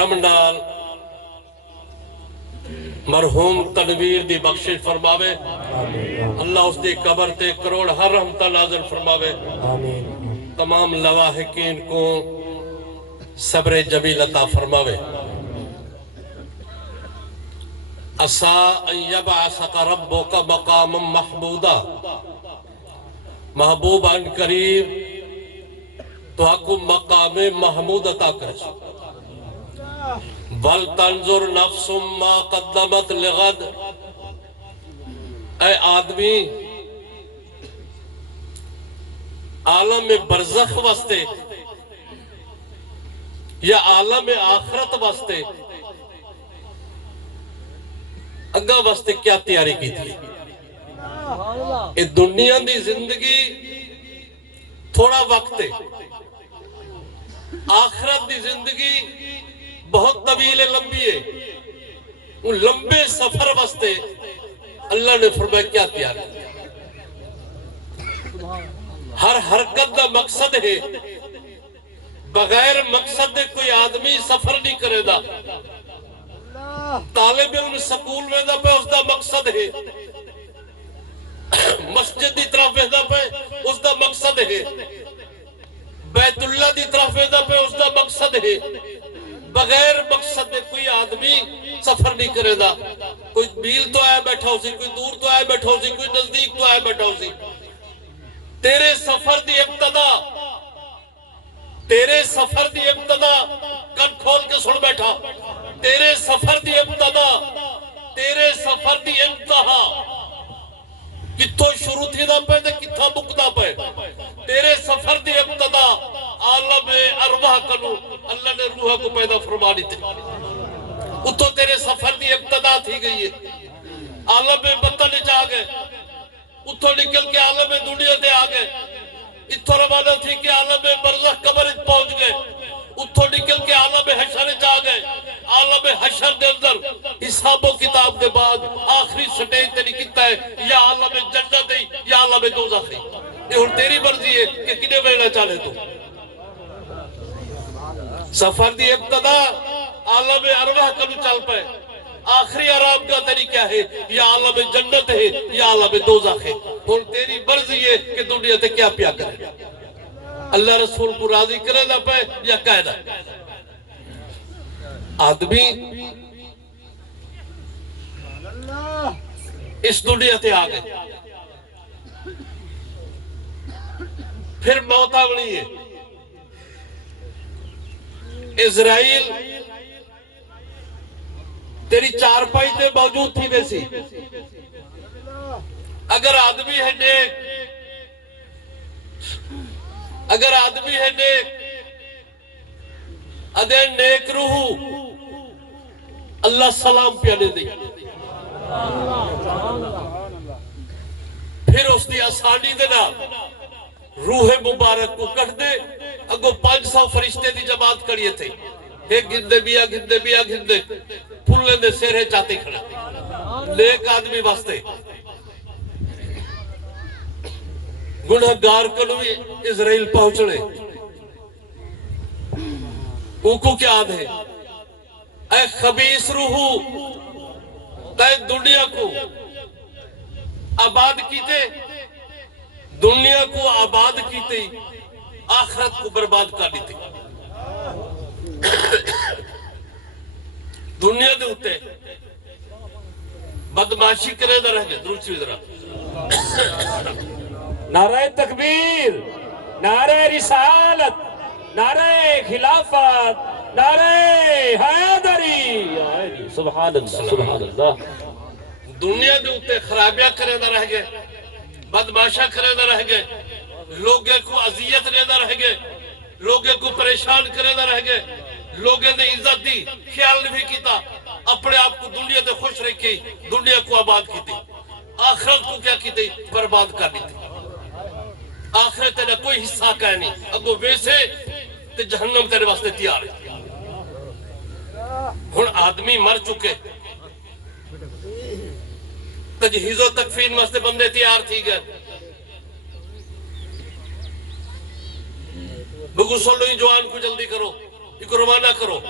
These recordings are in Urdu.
رمضان مرحوم تنویر دی بخشش فرماوے اللہ اس دی قبر تے کروڑ ہر رحمتہ نازل فرماوے تمام لواحقین کو صبر جمیل عطا فرماوے عسا ان یبعثک ربک مقاما محمودا محبوب ان قریب تو آپ مقام محمود عطا کرے بل تنظر نفس ما قدمت لغد اے آدمی عالم برزخ واسطے یا عالم آخرت واسطے اگا واسطے کیا تیاری کی تھی اس دنیا دی زندگی تھوڑا وقت ہے آخرت دی زندگی بہت طویل لمبی ہے وہ لمبے سفر واسطے اللہ نے فرمایا کیا تیار ہے ہر حرکت کا مقصد ہے بغیر مقصد دے کوئی آدمی سفر نہیں کرے دا طالب علم سکول میں دا پہ اس دا مقصد ہے مسجد دی طرف ویدہ پہ اس دا مقصد ہے بیت اللہ دی طرف ویدہ پہ اس دا مقصد ہے بغیر مقصد دے کوئی آدمی سفر نہیں کرے دا کوئی بیل تو آئے بیٹھا ہو سی کوئی دور تو آئے بیٹھا ہو سی کوئی نزدیک تو آئے بیٹھا ہو سی تیرے سفر دی ابتدا کن کھول کے سن بیٹھا تیرے سفر دی ابتدا تیرے سفر دی انتہا کتھوں شروع تھی دا پہ دے کتھا مکدا پہ تیرے سفر دی ابتدا عالم ارواح کنو اللہ نے روح کو پیدا فرمانی تھی اتو تیرے سفر دی ابتدا تھی گئی ہے عالم بطن جا گئے اتو نکل کے عالم دنیا دے آگئے اتو روانہ تھی کہ عالم برزخ قبر پہنچ گئے اتو نکل کے عالم حشر جا گئے عالم حشر دے اندر حساب و کتاب دے بعد آخری سٹیج تیری کتا ہے یا عالم جنت ہے یا عالم دوزخ ہے یہ ہن تیری مرضی ہے کہ کنے بڑھنا چاہے تو سفر دی ابتدا عالم ارواح کلو چل پائے آخری آرام کا طریقہ ہے یا عالم جنت ہے یا عالم دوزخ ہے ہن تیری مرضی ہے کہ دنیا تے کیا پیا کرے اللہ رسول کو راضی کرے نہ پائے یا قائدہ آدمی اس دنیا تے آگئے پھر موت آگلی ہے اسرائیل تیری چار پائی تے موجود تھی ویسی اگر آدمی ہے نیک اگر آدمی ہے نیک اگر نیک روح اللہ سلام پیانے دی پھر اس دی آسانی دینا روح مبارک کو کٹ دے اگو 500 فرشتے دی جماعت کریے تھے ایک گھندے بیا پھولے دے سیرے چاہتے کھڑے نیک آدمی واسطے گنہگار کنوی اسرائیل پہنچنے وہ کو کیا آدھ ہے اے خبیث روحو تے دنیا کو آباد کیتے دنیا کو آباد کیتے آخرت کو برباد کر دیتے دنیا دے ہوتے بدماشی کرے نہ رہ گئے درود چوئی ذرا نعرہ تکبیر نعرہ رسالت نعرہ خلافت نعرہ حیدری سبحان اللہ سبحان اللہ دنیا دے ہوتے خرابیاں کرے نہ رہ گئے بدماشا کرے نہ رہ گئے لوگے کو عذیت لے نہ رہ گئے لوگے کو پریشان کرے نہ رہ گئے لوگے نے عزت دی خیال نہیں کیتا اپنے آپ کو دنیا دے خوش رکھی دنیا کو آباد کیتی آخرت کو کیا کیتی برباد کر دیتی آخرت تیرا کوئی حصہ کہہ نہیں اگو ویسے تے جہنم تیرے واسطے تیار ہے ہن آدمی مر چکے تجہیز و تکفین واسطے بندے تیار تھی گئے بگو سلو ہی جوان کو جلدی کرو یہ کو روانہ کرو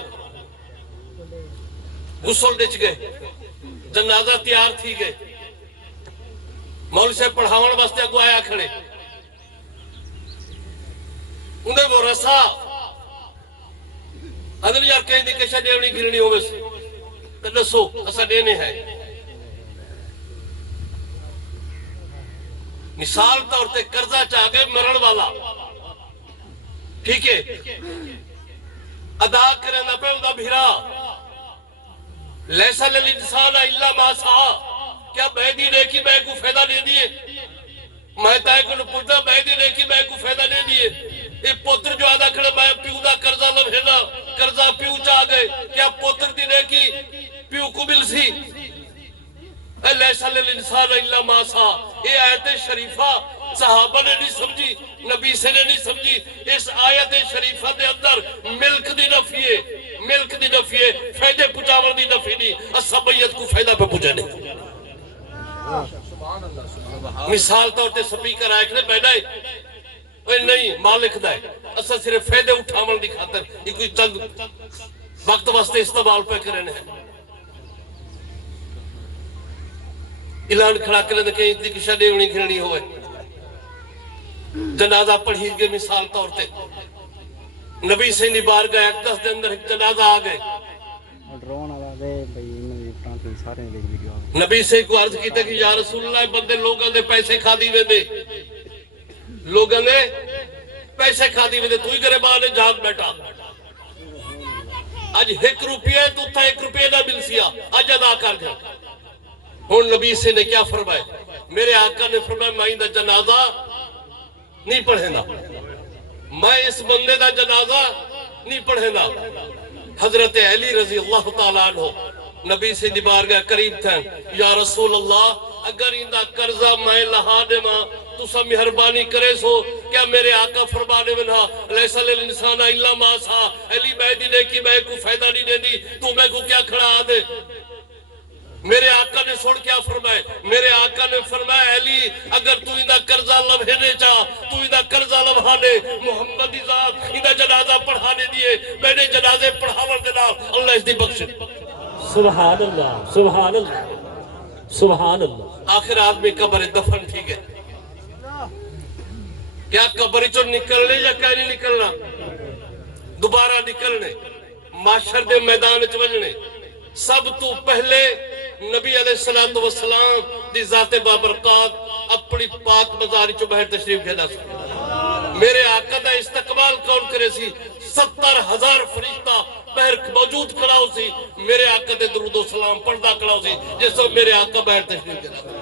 غسل ڈچ گئے جنازہ تیار تھی گئے مول صاحب پڑھاون واسطے اگو آیا کھڑے انہیں وہ رسا ادھر یار کہیں دی کشا دیونی گرنی ہوئے سے دسو اسا دینے ہے مثال طور تے قرضہ چاہ گئے مرن والا ٹھیک ہے ادا کرے نہ پہ ادا بھیرا لیسا للانسان الا ما سعى کیا بیدی نیکی میں کو فائدہ نہیں دیے میں تائے کو پوچھتا بیدی نیکی میں کو فائدہ نہیں دیے یہ پوتر جو آدھا کھڑے میں پیو دا قرضہ لبھینا قرضہ پیو چاہ گئے کیا پوتر دی نیکی پیو کو مل سی لیسا للانسان الا ما سعى یہ آیت شریفہ صحابہ نے نہیں سمجھی نبی سے نے نہیں سمجھی اس آیت شریفہ دے اندر ملک دی نفیے فیدے پچاور دی نفی نہیں اسبیت کو فیدہ پہ پچھے نہیں مثال طور تے سپیکر آئے کھنے بیٹھائے نہیں مالک دائے اسا صرف فیدے اٹھاون دی خاطر یہ کوئی چند وقت واسطے استعمال پہ کرنے ہیں اعلان کھڑا کرنے دے کہیں اتنی کشا دیونی گھرنی ہوئے جنازہ پڑھی گئے مثال طور تے نبی سے نبار گئے ایک 10 دن اندر ایک جنازہ آگئے نبی سے کو عرض کیتے کہ یا رسول اللہ بندے لوگاں دے پیسے کھا دی وے لوگاں دے پیسے کھا دی وے تو ہی کرے بانے جھاگ بیٹھا آج 1 روپیہ تو تھا 1 روپیہ نہ مل سیا آج ادا کر گیا ہون نبی سے نے کیا فرمائے میرے آقا نے فرمائے میں دا جنازہ نہیں پڑھے نا میں اس بندے دا جنازہ نہیں پڑھے نا حضرت علی رضی اللہ تعالیٰ عنہ نبی سے نبار گیا قریب تھے یا رسول اللہ اگر اندہ قرضہ میں لہا دے ماں تو سب مہربانی کرے سو کیا میرے آقا فرمانے میں نہا لیسا للانسان الا ما سعى علی بیدی نے کی میں کو فائدہ نہیں دے دی تو میں کو کیا کھڑا آدھے میرے آقا نے سوڑ کیا فرمائے میرے آقا نے فرمایا علی اگر تو اندہ قرضہ لبھینے چاہ تو اندہ قرضہ لبھانے محمد ذات اندہ جنازہ پڑھانے دیئے میں نے جنازے پڑھاور دینا اللہ اس دی بخشے سبحان اللہ سبحان اللہ سبحان اللہ آخر آدمی قبر دفن ٹھیک ہے کیا قبر چو نکلنے یا کیا نہیں نکلنا دوبارہ نکلنے معاشر دے میدان چوجنے سب تو پہلے نبی علیہ السلام دی ذات بابرکات اپنی پاک مزاری چو بہر تشریف گھنا سکتے میرے آقا دا استقبال کون کرے سی 70,000 فرشتہ بہر موجود کھڑاؤ سی میرے آقا دے درود و سلام پڑھدا کھڑاؤ سی جس وقت میرے آقا بہر تشریف گھنا سکتے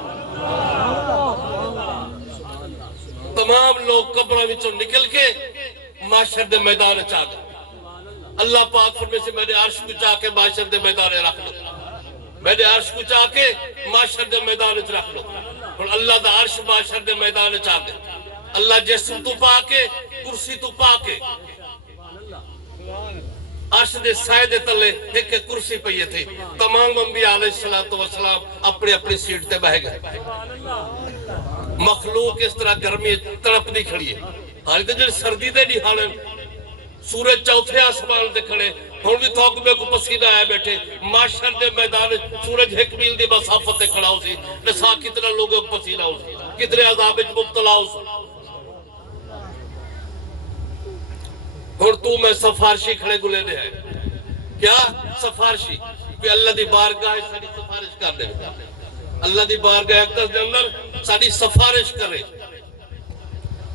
تمام لوگ قبرہ وچوں نکل کے معاشر دے میدان چاہ گئے اللہ پاک فرمے سے میں نے عرش کو چاہ کے معاشر دے میدان رکھ لو میں نے عرش کو چاہ کے معاشر دے میدان رکھ لو اور اللہ دا عرش معاشر دے میدان چاہ گئے اللہ جسم تو پا کے کرسی تو پا کے عرش دے سائے دے تلے ایک کرسی پہیے تھے تمام انبیاء علیہ السلام اپنے اپنی سیٹ تے بہ گئے مخلوق اس طرح گرمی تڑپ نہیں کھڑی ہے حالی تے جن سردی دے نہیں حالن سورج چوتھے آسمان دے کھڑے ہون بھی تھوک میں کو پسینہ آئے بیٹھے معاشر دے میدان سورج 1 میل دی مسافت دے کھڑا ہو سی نسا کتنا لوگوں کو پسینہ ہو سی کتنے عذاب مبتلا ہو سی اور تو میں سفارشی کھڑے گلے دے ہیں کیا سفارشی کہ اللہ دی بارگاہ ساری سفارش کر دے اللہ دی بارگاہ اقدس دے اندر ساری سفارش کرے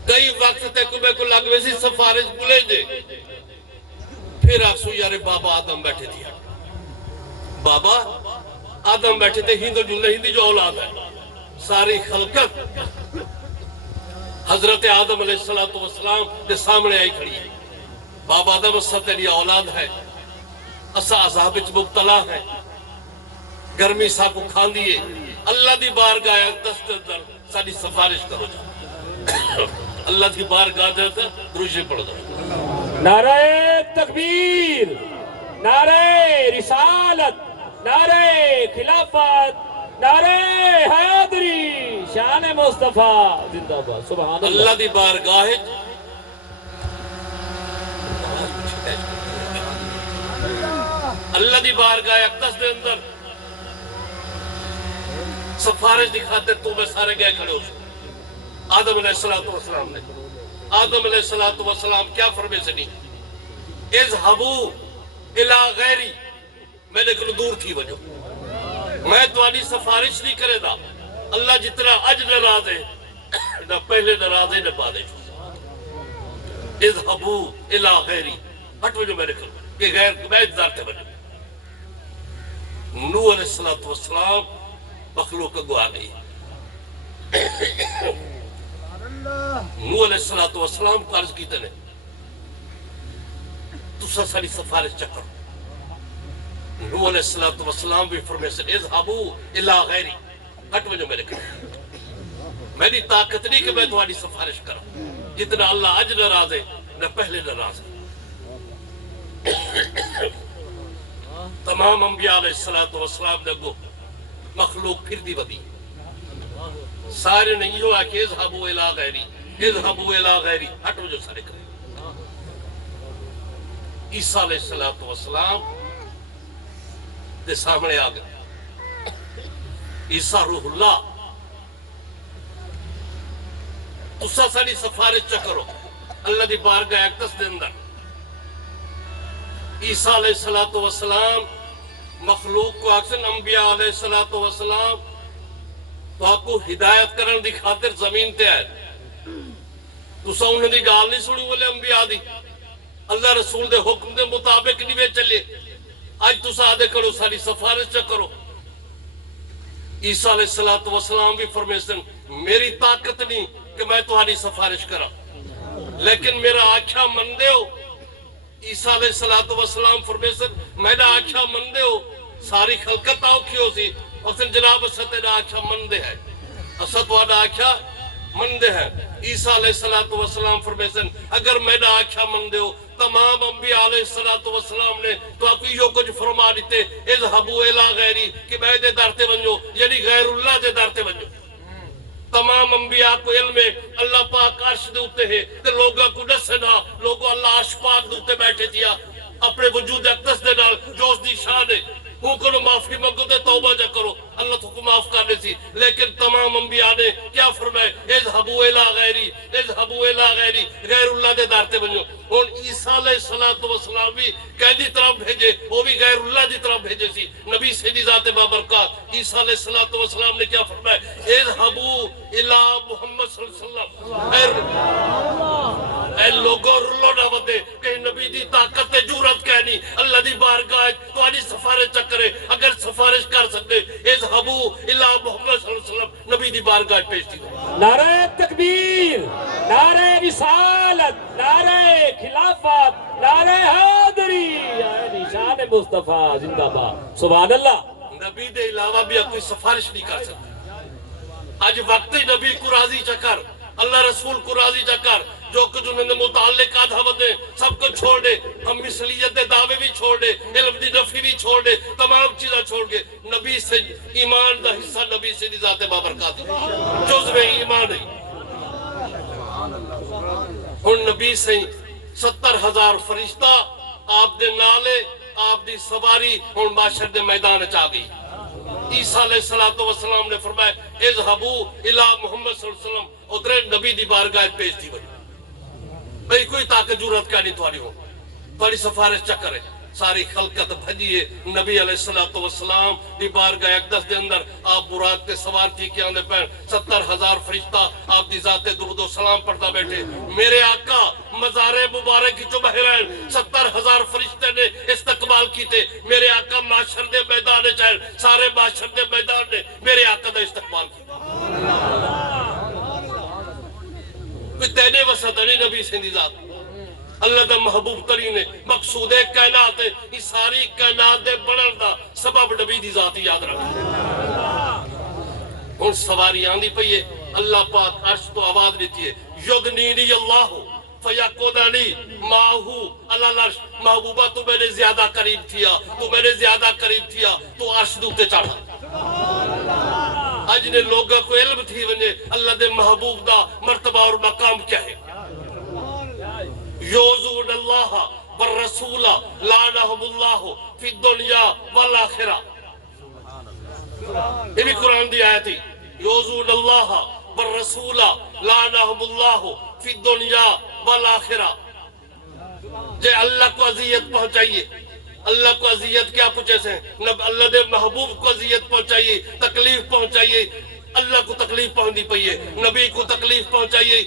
کئی وقت تے کو میں کو لگوے سی سفارش بلے دے پھر آسو یارے بابا آدم بیٹھے دیا بابا آدم بیٹھے تھے ہندی جو اولاد ہے ساری خلقت حضرت آدم علیہ السلام کے سامنے آئی کھڑی ہے بابا آدم اسا تیری اولاد ہے اسا عذاب وچ مبتلا ہے گرمی سا کو کھان دیئے اللہ دی بارگاہ اقدس دے اندر ساری سفارش کرو جا اللہ کی بارگاہ دے اندر دروشی پڑھ دو نعرہ تکبیر نعرہ رسالت نعرہ خلافت نعرہ حیدری شان مصطفیٰ زندہ باد سبحان اللہ اللہ دی بارگاہ اللہ دی بارگاہ اقدس دے اندر سفارش دکھاتے تو میں سارے گئے کھڑے ہو سکتے آدم علیہ السلام نے آدم علیہ السلام کیا فرمے سے نہیں اذهبوا الى غیری میں نے کہا دور تھی وجہ میں توانی سفارش نہیں کرے دا اللہ جتنا اج ناراض ہے نہ پہلے ناراض ہے نہ بعد ہے اذهبوا الى غیری ہٹ وجہ میں نے کہا کہ غیر میں انتظار تے وجہ نوح علیہ السلام مخلوق کو آ گئی نوح علیہ السلام کو عرض کی تنے تسا ساری سفارش چکر نوح علیہ السلام بھی فرمے سے اذهبوا الى غیری ہٹ وجہ میں نے کہا میری طاقت نہیں کہ میں تمہاری سفارش کروں جتنا اللہ اج ناراض ہے نہ پہلے ناراض ہے تمام انبیاء علیہ السلام نے گو مخلوق پھر دی ودی سارے نہیں ہوا کہ اذهبوا الى غیری اذهبوا الى غیری ہٹ وجہ سارے کرے عیسیٰ علیہ السلام دے سامنے آ گئے عیسیٰ روح اللہ تسا ساری سفارش چکرو اللہ دی بارگاہ اقدس دے اندر عیسیٰ علیہ السلام مخلوق کو اکثر انبیاء علیہ السلام تو آپ کو ہدایت کرن دی خاطر زمین تے آئے تسا انہوں دی گال نہیں سنی والے انبیاء دی اللہ رسول دے حکم دے مطابق نہیں بے چلے آج تسا آدھے کرو ساری سفارش چکرو عیسیٰ علیہ السلام بھی فرمیسن میری طاقت نہیں کہ میں تمہاری سفارش کرا لیکن میرا آکھا من دے ہو عیسیٰ علیہ السلام فرمیسن میرا آکھا من دے ہو ساری خلقت آکھی ہو سی اور جناب اسا تیرا آکھا من دے ہے اسا تمہارا آکھا من دے ہے عیسیٰ علیہ السلام فرمیسن اگر میرا آکھا من دے ہو تمام انبیاء علیہ السلام نے تو آپ یہ کچھ فرما دیتے اذهبوا الى غیری کہ میں دے دارتے بنجو یعنی غیر اللہ دے دارتے بنجو تمام انبیاء کو علم ہے اللہ پاک عرش دے ہوتے ہیں تو لوگوں کو نسنا لوگوں اللہ عرش پاک دے ہوتے بیٹھے دیا اپنے وجود اقدس دے نال جو اس دی شان ہے وہ کرو معافی مانگو دے توبہ جا کرو اللہ تو کو معاف کرنے سی لیکن تمام انبیاء نے کیا فرمائے اذهبوا الى غیری اذهبوا الى غیری غیر اللہ دے دارتے بنجو اور عیسیٰ علیہ السلام بھی کہہ طرف بھیجے وہ بھی غیر اللہ دی طرف بھیجے سی نبی سیدی ذات بابرکات عیسیٰ علیہ السلام نے کیا فرمایا اذهبوا الى محمد صلی اللہ علیہ وسلم اے لوگوں رلو نہ ودے کہ نبی دی طاقت جورت کہنی اللہ دی بارگاہ تو آنی سفارش چکرے اگر سفارش کر سکتے اذهبوا الى محمد صلی اللہ علیہ وسلم نبی دی بارگاہ پیش دی نعرہ تکبیر نعرہ رسالت نعرہ خلافت نعرہ حیدری نشان مصطفیٰ زندہ باد سبحان اللہ نبی دے علاوہ بھی کوئی سفارش نہیں کر سکتا آج وقت نبی کو راضی چکر اللہ رسول کو راضی چکر جو کچھ انہوں نے متعلق دعوت دے سب کو چھوڑ دے ہم مثلیت دے دعوے بھی چھوڑ دے علم دی نفی بھی چھوڑ دے تمام چیزیں چھوڑ گے نبی سے ایمان دا حصہ نبی سے ذات بابرکات جزو ایمان ہے اور نبی سے 70,000 فرشتہ آپ دے نالے آپ دی سواری اور معاشر دے میدان چاہ گئی عیسیٰ علیہ السلام نے فرمایا اذهبوا الى محمد صلی اللہ علیہ وسلم ادھر نبی دی بارگاہ پیش دی بھئی بھئی کوئی طاقت جرات کا نہیں تھوڑی ہو تھوڑی سفارش چکر ہے ساری خلقت بھجیے نبی علیہ السلام دی بارگاہ اقدس دے اندر آپ برات کے سوار تھی کہ آنے پہن 70,000 فرشتہ آپ دی ذات درود و سلام پڑھتا بیٹھے میرے آقا مزار مبارک کی جو بہرین 70,000 فرشتے نے استقبال کی تھے میرے آقا معاشر دے میدان چاہے سارے معاشر دے میدان نے میرے آقا دا استقبال کی کوئی تینے وسطنی نبی سندھی ذات اللہ دا محبوب ترین ہے مقصود کائنات ہے یہ ساری کائنات دے بڑھن دا سبب نبی دی ذات یاد رکھا ان سواری آندھی پئی ہے اللہ پاک عرش تو آواز دیتی ہے یدنینی اللہ فیقودانی ماہو اللہ العرش محبوبہ تو میں نے زیادہ قریب تھیا تو میں نے زیادہ قریب تھیا تو عرش دوتے چڑھا آج نے لوگوں کو علم تھی ونجے اللہ دے محبوب دا مرتبہ اور مقام کیا ہے یوزون اللہ والرسول لعنہم اللہ فی الدنیا والآخرہ. یہ بھی قرآن دی آیت ہے. یؤذون اللہ والرسول لعنہم اللہ فی الدنیا والآخرہ. جے اللہ کو اذیت پہنچائیے. اللہ کو اذیت کیا پوچھے سے؟ اللہ دے محبوب کو اذیت پہنچائیے، تکلیف پہنچائیے. اللہ کو تکلیف پہنچنی پئیے، نبی کو تکلیف پہنچائیے،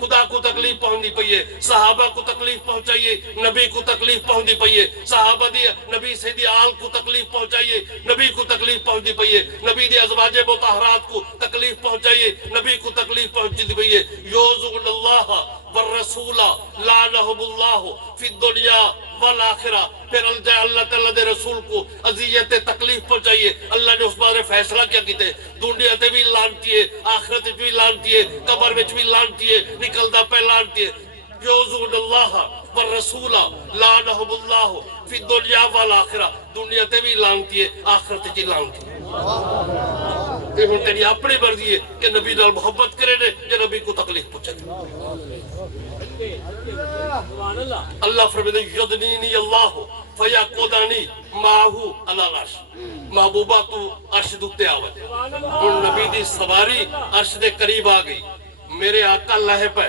خدا کو تکلیف پہنچنی پئیے، صحابہ کو تکلیف پہنچائیے، نبی کو تکلیف پہنچنی پئیے، صحابہ دی نبی سے دی آل کو تکلیف پہنچائیے، نبی کو تکلیف پہنچنی پئیے، نبی دی ازواج مطہرات کو تکلیف پہنچائیے، نبی کو تکلیف پہنچنی پئیے. یؤذون اللہ والرسول لعنہم اللہ فی الدنیا والآخرہ. پھر اللہ تعالیٰ دے رسول کو اذیت تکلیف پہنچائیے. اللہ نے اس بارے فیصلہ کیا کیتے؟ دنیا تے بھی لعنتی ہے، آخرت وچ بھی لعنتی ہے، قبر وچ بھی لعنتی ہے، نکلدا پہ لعنتی ہے. یؤذون اللہ والرسول لعنہم اللہ فی الدنیا والآخرہ. دنیا تے بھی لعنتی ہے، آخرت وچ بھی لعنتی ہے. یہ ہن تیری اپنی مرضی ہے کہ نبی نال محبت کرے نے یا نبی کو تکلیف پہنچے. اللہ فرمائے یدنینی اللہ فیقودانی ماہو علی العرش. محبوبہ تو عرش دے آوت. ان نبی دی سواری عرش دے قریب آ گئی. میرے آقا لہے پہ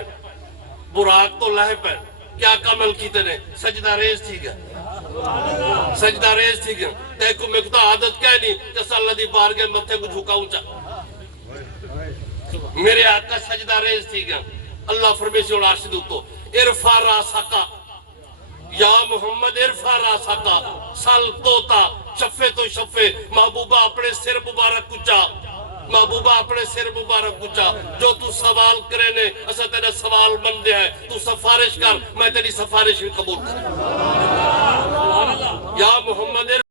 براق تو لہے پہ کیا کامل کیتے نے؟ سجدہ ریز تھی گیا، سجدہ ریز تھی گیا. تے کو میں کتا عادت کیا نہیں کہ اللہ دی بارگاہ متھے کو جھکاؤں چا. میرے آقا سجدہ ریز تھی گیا. اللہ فرمائے سے عرش تو ارفع راسکا یا محمد ارفع راسکا سل توتا شفے تو شفے. محبوبہ اپنے سر مبارک کچا، محبوبہ اپنے سر مبارک کچا. جو تو سوال کرے نے اسا تیرا سوال بن دیا ہے. تو سفارش کر، میں تیری سفارش بھی قبول کریں. یا محمد